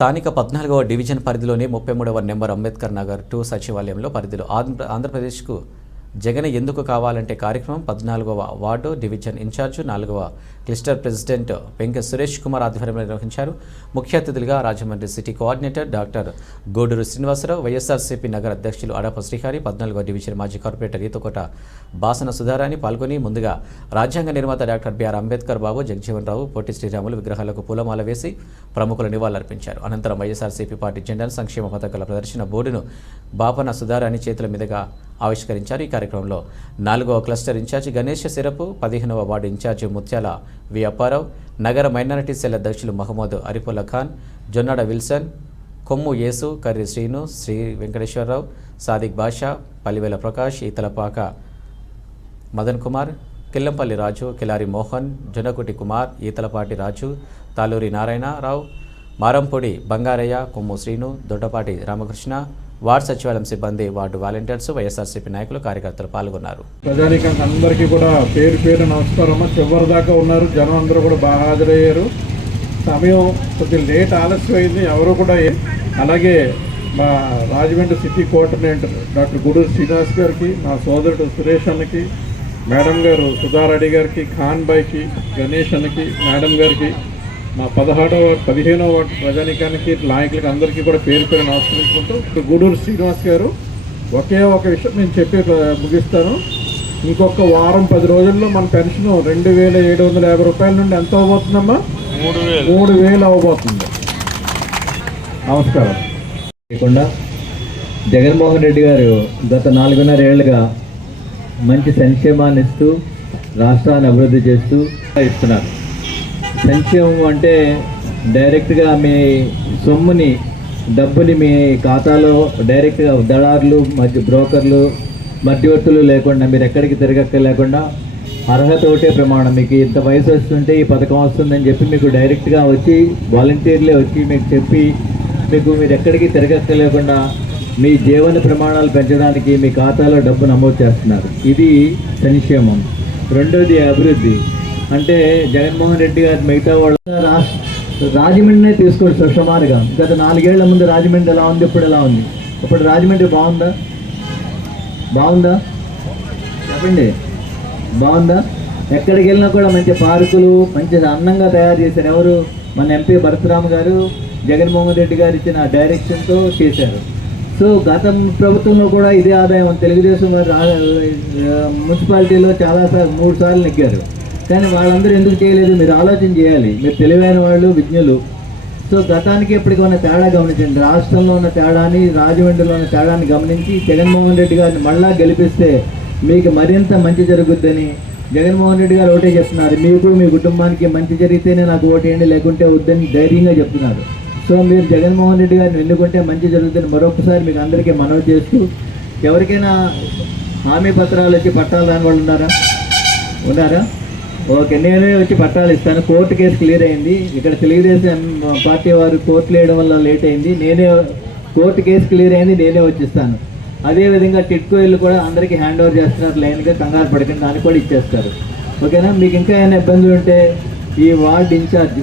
స్థానిక పద్నాలుగవ డివిజన్ పరిధిలోని ముప్పై మూడవ నెంబర్ అంబేద్కర్ నగర్ టూ సచివాలయంలో పరిధిలో ఆంధ్ర ఆంధ్రప్రదేశ్కు జగన్ ఎందుకు కావాలంటే కార్యక్రమం పద్నాలుగవ వార్డు డివిజన్ ఇన్ఛార్జ్ నాలుగవ క్లిస్టర్ ప్రెసిడెంట్ వెంకట సురేష్ కుమార్ ఆధ్వర్యంలో నిర్వహించారు. ముఖ్య అతిథులుగా Rajahmundry city coordinator doctor Goduru Srinivasarao YSRCP నగర అధ్యక్షులు అడప శ్రీహరి పద్నాలుగవ డివిజన్ మాజీ కార్పొరేటర్ ఈతకోట బాసన సుధారాణి పాల్గొని ముందుగా రాజ్యాంగ నిర్మాత doctor B R Ambedkar Babu Jagjivan Rao Potti Sriramulu విగ్రహాలకు పూలమాల వేసి ప్రముఖులు నివాళులర్పించారు. అనంతరం వైఎస్ఆర్సీపీ పార్టీ జెండాను సంక్షేమ పథకాల ప్రదర్శన బోర్డును బాపన సుధారాణి చేతుల మీదుగా ఆవిష్కరించారు. ఈ కార్యక్రమంలో నాలుగవ క్లస్టర్ ఇన్ఛార్జి గణేష్ సిరపు పదిహేనవ వార్డు ఇన్ఛార్జి ముత్యాల వి అప్పారావు నగర మైనారిటీ సెల్ అధ్యక్షులు మహమ్మద్ అరిఫుల్లా ఖాన్ జొన్నడ విల్సన్ కొమ్ము యేసు కర్రి శ్రీను శ్రీ వెంకటేశ్వరరావు సాదిక్ బాషా పల్లివేల ప్రకాష్ ఈతలపాక మదన్ కుమార్ కిల్లంపల్లి రాజు కిలారి మోహన్ జొన్నకుటి కుమార్ ఈతలపాటి రాజు తాలూరి నారాయణరావు మారంపొడి బంగారయ్య కొమ్ము శ్రీను దొడ్డపాటి రామకృష్ణ వార్డు సచివాలయం సిబ్బంది వార్డు వాలంటీర్స్ వైఎస్ఆర్సీపీ నాయకులు కార్యకర్తలు పాల్గొన్నారు. ప్రజానికానికి అందరికీ కూడా పేరు పేరు నమస్కారం చివరి దాకా ఉన్నారు. జనం అందరూ కూడా బాగా హాజరయ్యారు. సమయం కొద్దిగా లేట్ ఆలస్యం అయింది ఎవరు కూడా అలాగే మా Rajahmundry city coordinator doctor Guduru Srinivas గారికి మా సోదరుడు సురేష్ అన్నకి మేడం గారు సుధారెడ్డి గారికి ఖాన్ బాయ్కి గణేష్ అన్నకి మేడం గారికి మా పదహారవ వార్డు పదిహేనవ వార్డు ప్రజానికానికి నాయకులకి అందరికీ కూడా పేరు పేరు నమస్కరించుకుంటూ ఇప్పుడు గూడూరు శ్రీనివాస్ గారు ఒకే ఒక విషయం నేను చెప్పి ముగిస్తాను. ఇంకొక వారం పది రోజుల్లో మన పెన్షన్ రెండు వేల ఏడు వందల యాభై రూపాయల నుండి ఎంత అవబోతుందమ్మా మూడు వేలు. మూడు వేలు అవబోతుంది నమస్కారం. లేకుండా జగన్మోహన్ రెడ్డి గారు గత నాలుగున్నర ఏళ్ళుగా మంచి సంక్షేమాన్ని ఇస్తూ రాష్ట్రాన్ని అభివృద్ధి చేస్తూ ఇస్తున్నారు. సంక్షేమం అంటే డైరెక్ట్గా మీ సొమ్ముని డబ్బుని మీ ఖాతాలో డైరెక్ట్గా దళారులు మధ్య బ్రోకర్లు మధ్యవర్తులు లేకుండా మీరు ఎక్కడికి తిరగక్క లేకుండా అర్హత ఒకటే ప్రమాణం. మీకు ఇంత వయసు వస్తుంటే ఈ పథకం వస్తుందని చెప్పి మీకు డైరెక్ట్గా వచ్చి వాలంటీర్లే వచ్చి మీకు చెప్పి మీకు మీరు ఎక్కడికి తిరగక్క లేకుండా మీ జీవన ప్రమాణాలు పెంచడానికి మీ ఖాతాలో డబ్బు నమోదు చేస్తున్నారు. ఇది సంక్షేమం. రెండోది అభివృద్ధి. అంటే జగన్మోహన్ రెడ్డి గారు మిగతా వాళ్ళు రాష్ట్ర రాజమండ్రినే తీసుకోండి సుషమారుగా గత నాలుగేళ్ళ ముందు రాజమండ్రి ఎలా ఉంది ఇప్పుడు ఎలా ఉంది? ఇప్పుడు రాజమండ్రి బాగుందా? బాగుందా? చెప్పండి. బాగుందా? ఎక్కడికి వెళ్ళినా కూడా మంచి పార్కులు మంచి అందంగా తయారు చేశారు ఎవరు? మన ఎంపీ భరతరామ్ గారు జగన్మోహన్ రెడ్డి గారు ఇచ్చిన డైరెక్షన్తో చేశారు. సో గత ప్రభుత్వంలో కూడా ఇదే ఆదాయం. తెలుగుదేశం వారు మున్సిపాలిటీలో చాలా సార్లు మూడు సార్లు నెగ్గారు. కానీ వాళ్ళందరూ ఎందుకు చేయలేదు? మీరు ఆలోచన చేయాలి. మీరు తెలివైన వాళ్ళు విజ్ఞులు. సో గతానికి ఇప్పటికి ఉన్న తేడా గమనించండి. రాష్ట్రంలో ఉన్న తేడాని రాజమండ్రిలో ఉన్న తేడాని గమనించి జగన్మోహన్ రెడ్డి గారిని మళ్ళా గెలిపిస్తే మీకు మరింత మంచి జరుగుద్దని జగన్మోహన్ రెడ్డి గారు ఒకటే చెప్తున్నారు. మీకు మీ కుటుంబానికి మంచి జరిగితేనే నాకు ఓటేయండి లేకుంటే వద్దని ధైర్యంగా చెప్తున్నారు. సో మీరు జగన్మోహన్ రెడ్డి గారిని ఎన్నుకుంటే మంచి జరుగుతుంది మరొకసారి మీకు అందరికీ మనవి చేస్తూ ఎవరికైనా హామీ పత్రాలు వచ్చి పట్టాలు రాని వాళ్ళు ఉన్నారా? ఉన్నారా? ఓకే నేనే వచ్చి పట్టాలు ఇస్తాను. కోర్టు కేసు క్లియర్ అయింది. ఇక్కడ తెలుగుదేశం పార్టీ వారు కోర్టు వేయడం వల్ల లేట్ అయింది. నేనే కోర్టు కేసు క్లియర్ అయింది నేనే వచ్చిస్తాను. అదేవిధంగా టిట్కో ఇల్లు కూడా అందరికీ హ్యాండ్ ఓవర్ చేస్తున్నారు. లైన్గా కంగారు పడకండి దాన్ని కూడా ఇచ్చేస్తారు. ఓకేనా? మీకు ఇంకా ఏమైనా ఇబ్బందులు ఉంటే ఈ వార్డ్ ఇన్ఛార్జ్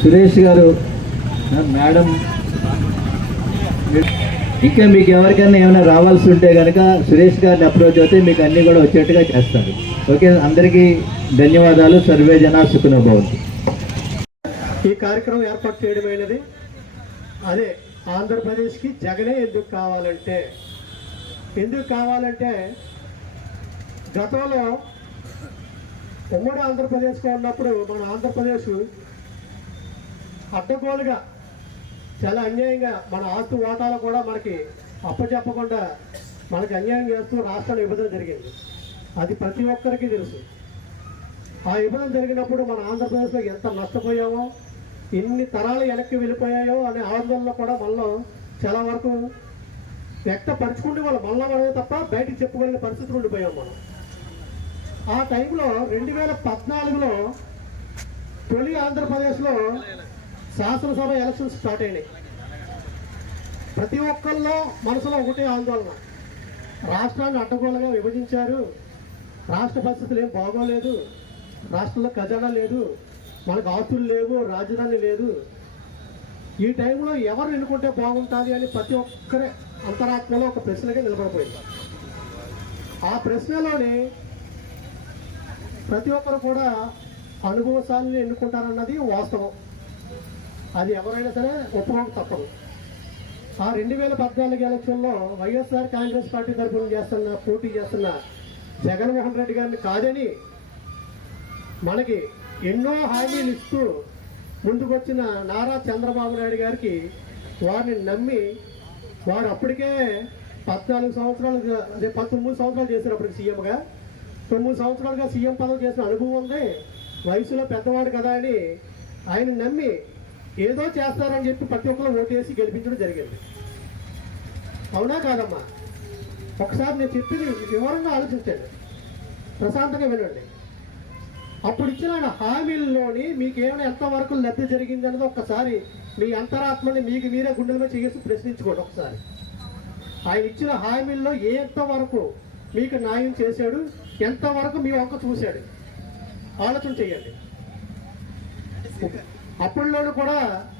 సురేష్ గారు మేడం ఇంకా మీకు ఎవరికైనా ఏమైనా రావాల్సి ఉంటే కనుక సురేష్ గారిని అప్రోచ్ అయితే మీకు అన్నీ కూడా వచ్చేట్టుగా చేస్తారు ఓకే అందరికీ ధన్యవాదాలు. సర్వే జన భవంతి. ఈ కార్యక్రమం ఏర్పాటు చేయడమైనది అదే ఆంధ్రప్రదేశ్కి జగనే ఎందుకు కావాలంటే? ఎందుకు కావాలంటే గతంలో ఉమ్మడి ఆంధ్రప్రదేశ్గా ఉన్నప్పుడు మన ఆంధ్రప్రదేశ్ అడ్డగోలుగా చాలా అన్యాయంగా మన ఆస్తు వాటాలు కూడా మనకి అప్పచెప్పకుండా మనకి అన్యాయం చేస్తూ రాష్ట్రాల విభజన జరిగింది. అది ప్రతి ఒక్కరికి తెలుసు. ఆ విభజన జరిగినప్పుడు మన ఆంధ్రప్రదేశ్లో ఎంత నష్టపోయామో ఇన్ని తరాలు వెనక్కి వెళ్ళిపోయాయో అనే ఆందోళన కూడా మనలో చాలా వరకు వ్యక్తపరచుకుంటే వాళ్ళు మనలో మనమే తప్ప బయటికి చెప్పుకోలేని పరిస్థితులు ఉండిపోయాం మనం. ఆ టైంలో రెండు వేల పద్నాలుగులో తొలి ఆంధ్రప్రదేశ్లో శాసనసభ ఎలక్షన్స్ స్టార్ట్ అయినాయి. ప్రతి ఒక్కళ్ళలో మనసులో ఒకటే ఆందోళన. రాష్ట్రాన్ని అడ్డగోలుగా విభజించారు. రాష్ట్ర పరిస్థితులు ఏం బాగోలేదు. రాష్ట్రంలో ఖజానా లేదు. మనకు ఆస్తులు లేవు రాజధాని లేదు. ఈ టైంలో ఎవరు ఎన్నుకుంటే బాగుంటుంది అని ప్రతి ఒక్కరి అంతరాత్మలో ఒక ప్రశ్నగా నిలబడిపోయింది. ఆ ప్రశ్నలోని ప్రతి ఒక్కరు కూడా అనుభవశాలిని ఎన్నుకుంటారన్నది వాస్తవం. అది ఎవరైనా సరే ఒప్పుకోక తప్పదు. ఆ రెండు వేల పద్నాలుగు ఎలక్షన్లో వైఎస్ఆర్ కాంగ్రెస్ పార్టీ తరఫున చేస్తున్న పోటీ చేస్తున్న జగన్మోహన్ రెడ్డి గారిని కాదని మనకి ఎన్నో హామీలు ఇస్తూ ముందుకొచ్చిన నారా చంద్రబాబు నాయుడు గారికి వారిని నమ్మి వారు అప్పటికే పద్నాలుగు సంవత్సరాలు అదే పంతొమ్మిది సంవత్సరాలు చేశారు అప్పటికి సీఎంగా. తొమ్మిది సంవత్సరాలుగా సీఎం పదవి చేసిన అనుభవం ఉంది వయసులో పెద్దవాడు కదా అని ఆయన నమ్మి ఏదో చేస్తారని చెప్పి ప్రతి ఒక్కరు ఓటేసి గెలిపించడం జరిగింది. అవునా కాదమ్మా? ఒకసారి నేను చెప్పింది వివరంగా ఆలోచించండి. ప్రశాంతంగా వినండి. అప్పుడు ఇచ్చిన ఆయన హామీల్లోని మీకు ఏమైనా ఎంతవరకు లబ్ధి జరిగింది అన్నది ఒక్కసారి మీ అంతరాత్మని మీకు మీరే గుండెల మీద చేసి ప్రశ్నించుకోండి ఒకసారి. ఆయన ఇచ్చిన హామీల్లో ఏ ఎంతవరకు మీకు న్యాయం చేశాడు? ఎంతవరకు మీ ఒక్క చూశాడు? ఆలోచన చేయండి. అప్పుడులోనూ కూడా